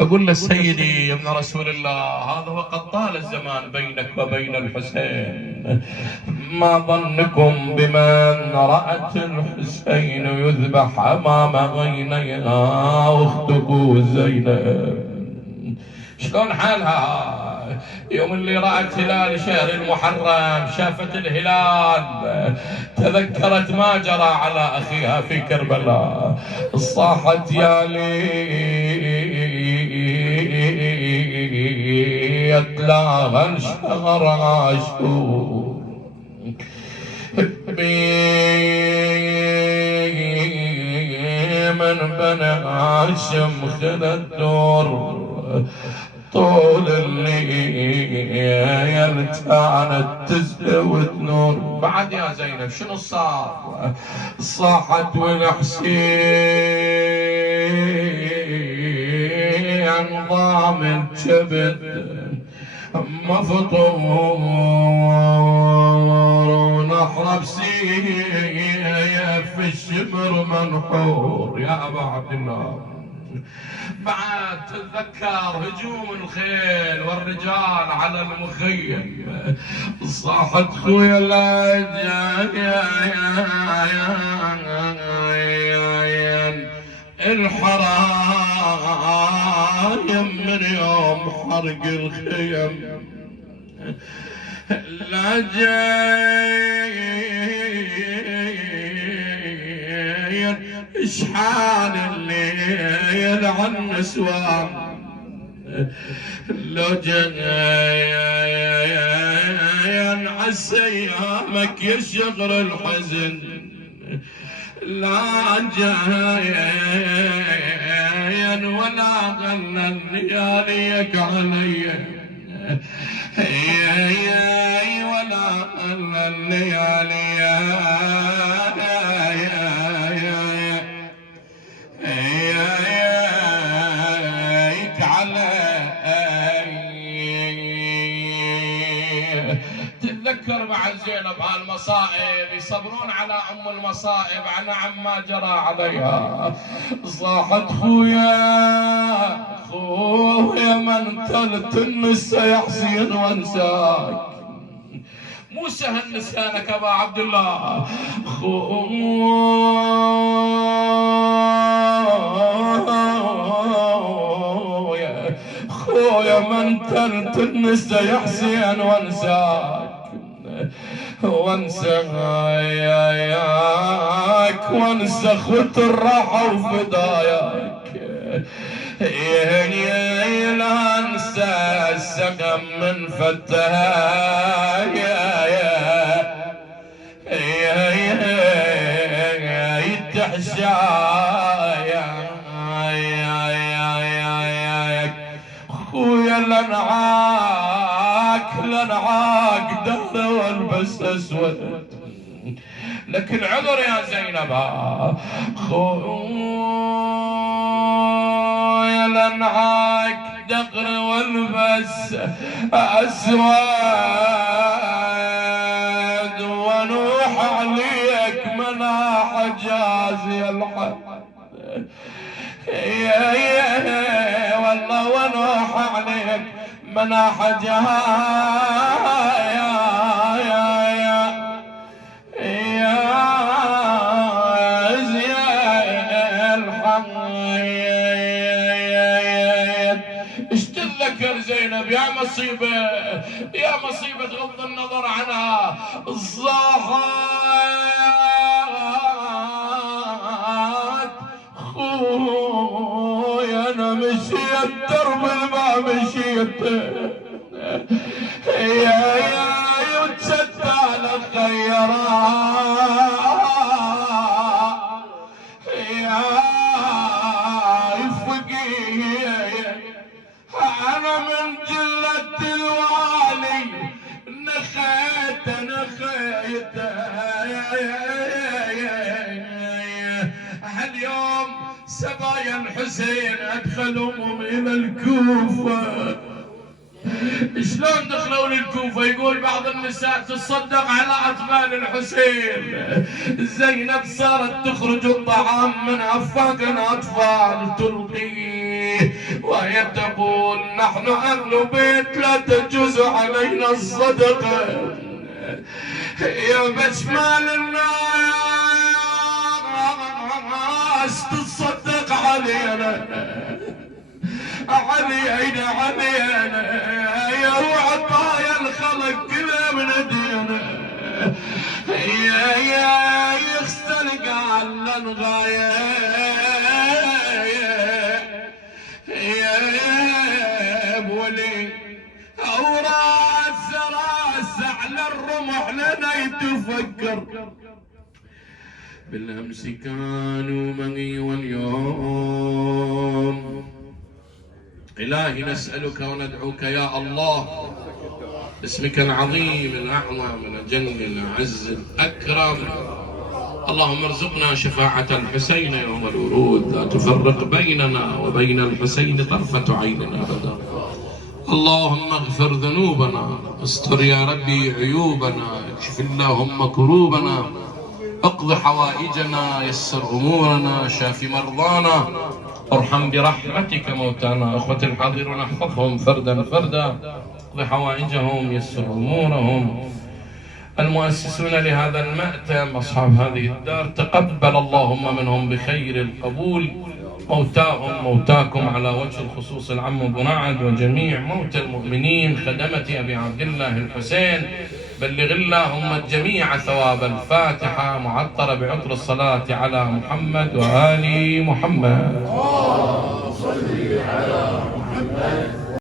أقول له سيدي يا ابن رسول الله، هذا وقد طال الزمان بينك وبين الحسين، ما ظنكم بمن رأت الحسين يذبح أمام عينيها أخته زينب؟ شلون حالها يوم اللي رأت هلال شهر المحرم، شافت الهلال تذكرت ما جرى على أخيها في كربلاء، صاحت يا ليت لا الشهر عاشور من بني هاشم خلت دور طول الليل كانت تزهى وتنور. بعد يا زينب شنو صار؟ صاحت والحسين ضام الجبل مفطور ونحر بسيف الشمر منحور. يا أبا عبد الله، بعد تتذكر هجوم الخيل والرجال على المخيم، صاحت خويا لا الحرايم من يوم حرق الخيم لا جاي اشحال الليل عن نسوان لو جاي عالسيامك يشغل الحزن لا جاي ولا غلى اللياليك علي ولا غلى اللياليك تتذكر مع زينب هالمصائب، يصبرون على ام المصائب على عما جرى عليها. صاحت خويا من تلت النسا يا حسين وانساك، مو سهل نسيانك ابا عبد الله. خويا من تلت النسا يا حسين وانساك، وانساك وانسى اخوة الراحة وفداياك، لا انسى السقم من فتها تحشايا خويا لنعاك دهر والبس اسود، لكن عذر يا زينب خويا لنعاك دهر والبس اسود، ونوح عليك مناح جازي الحد والله ونوح عليك مناح زينب. يا مصيبة يا مصيبة غض النظر عنها. الصاحات خويا انا مشيت درب ما مشيت يا يتشتى الخيرات يا فقيه انا من جلة الوالي نخيت هاليوم سبايا الحسين ادخلهم الى الكوفة. شلون دخلوا للكوفة؟ يقول بعض النساء تصدق على اطفال الحسين. زينب صارت تخرج الطعام من افاق الاطفال تلقي وهي تقول نحن أهل بيت لا تجوز علينا الصدقة، يا بشمال الناس تتصدق علينا، علينا يا وعطايا الخلق كلها من ايدينا، يا يختلق على الغاية، يا بولي او راس على الرمح لنا يتفكر، بالامس كانوا مني واليوم. إلهي نسألك وندعوك يا الله باسمك العظيم الأعظم الأجل الأعز الأكرم، اللهم ارزقنا شفاعة الحسين يوم الورود، لا تفرق بيننا وبين الحسين طرفة عين أبدا. اللهم اغفر ذنوبنا، استر يا ربي عيوبنا، اكشف اللهم كروبنا، اقض حوائجنا، يسر أمورنا، شاف مرضانا، ارحم برحمتك موتانا. اخوتي الحاضرون احفظهم فردا فردا، اقض حوائجهم، يسر امورهم. المؤسسون لهذا المأتم، اصحاب هذه الدار، تقبل اللهم منهم بخير القبول. موتاهم موتاكم على وجه الخصوص العم ابو رعد، وجميع موتى المؤمنين خدمة ابي عبد الله الحسين، بلغ اللهم الجميع ثواب الفاتحة معطرة بعطر الصلاة على محمد وآل محمد. صل على محمد.